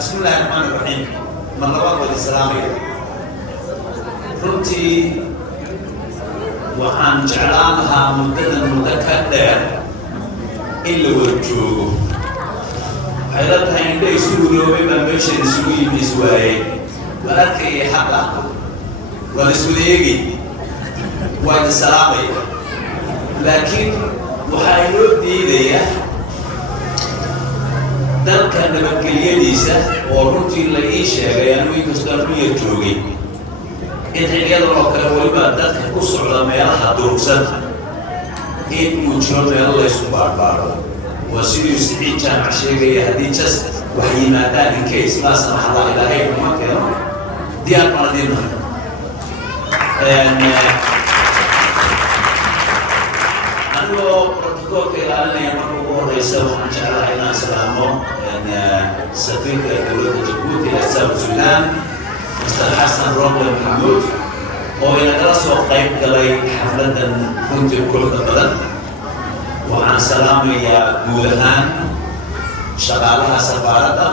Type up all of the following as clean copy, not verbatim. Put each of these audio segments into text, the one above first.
بسم الله الرحمن الرحيم مرحبا بالسلام runtii waxaan jeclaan lahaa muddadan muddo ka dheer in la wada joogo waxay la tahay indha isu guloobay baa meeshan isugu yimi iswaayey waa arkaya xaqa waa la iswada eegi waa idin salaamaya laakiin waxaa inoo diidaya dalka nabadgelyadiisa oo runtii la ii sheegay anigu inkastoo aan u yar joogay in xilliyadan oo kale weliba dadka ku socda meelaha durugsan in uu jiro meelo laysku baarbaaro waa siduu siciid jaamac sheegaya haddii jas wax yimaadaan in case laa samaxda ilaahay kuma keeno diyaar baan adiin nahay anigoo protocoolka ilaalinaya marka ugu horeysa waxaan jeclahay inaan salaamo safiirka dowladda jabuuti ee south sudan Mr. Hassan Roble Mahmoud oo inagala soo qayb galay xafladan runtii quruxda badan waxaan salaamayaa guud ahaan shaqaalaha safaaradda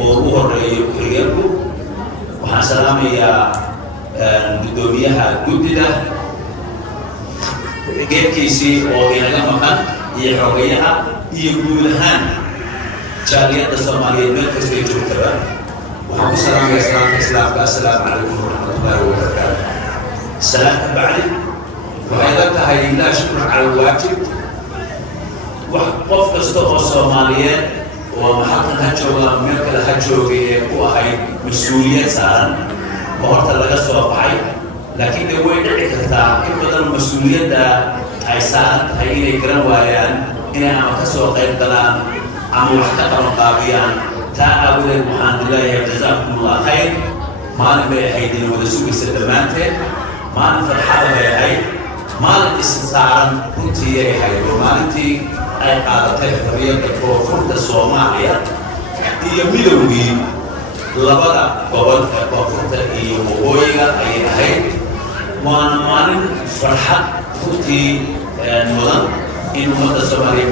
oo ugu horeeya ku-xigeenku waxaan salaamayaa guddoomiyaha guddida geedkiisii oo inaga maqan iyo xogayaha iyo guud ahaan jaaliyadda Soomaaliyeed meel kastay joogtaba waxaan ku salaamaya islaamka islaamka assalaamu calaykum waraxmatullaahi wabarakaatu salaamka bacdi waxay la tahay ilaa shukr cala waajib wax qof kasta oo Soomaaliyeed oo maxalkan ha jooga ama meel kale ha joogay ee ku ahayd mas-uuliyad saaran oo horta laga soo baxay laakiin dee way dhici kartaa in badan mas-uuliyadda ay saaran tahay inay garan waayaan inay ama ka soo qayb galaan ama wax ka qabanqaabiyaan taa aawadeed waxaan leeyahay jazaakumullah khayr maalin bay ahayd in wada sugaysa dhammaanteed maalin farxada bay ahayd maalin isaaran runtii ay ahayd oo maalintii ay qaadatay xorriyadda koonfurta Soomaaliya iyo midowgii labada gobol ee koonfurta iyo waqooyiga ayay ahayd waana maalin farxad runtii mudan in ummadda Soomaaliya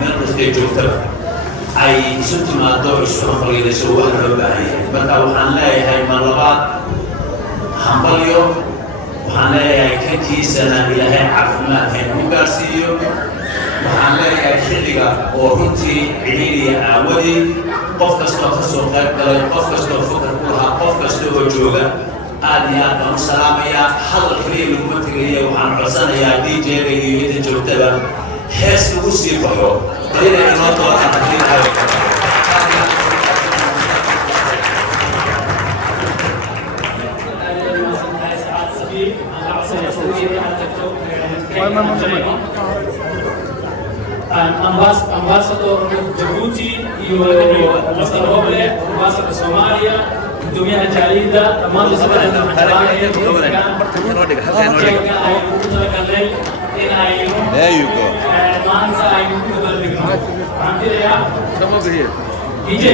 meel kastay joogtaba ay isu timaado isu aqriinayso wax loo baahan yahay marka waxaan leeyahay mar labaad hambalyo waxaan leeyahay kankiisana ilaahay caafimaad hayn u gaarsiiyo waxaan leeyahay xilliga oo runtii ciriiriya aawadii qof kastoo ka soo qayb galay qof kastoo fakar ku lahaa qof kasta oo jooga aad iyo aad baan u salaamayaa hadal kaliya laguma tegaya waxaan codsanayaa DJ-ga iyo inta joogtaba hees lagu sii baxo inay inoo doonaan haddii ay Ambassador Djibouti iyo Mr. Roble, Ambassador Somalia, guddoomiyaha jaaliyadda dhammaan There you go. Come over here. DJ.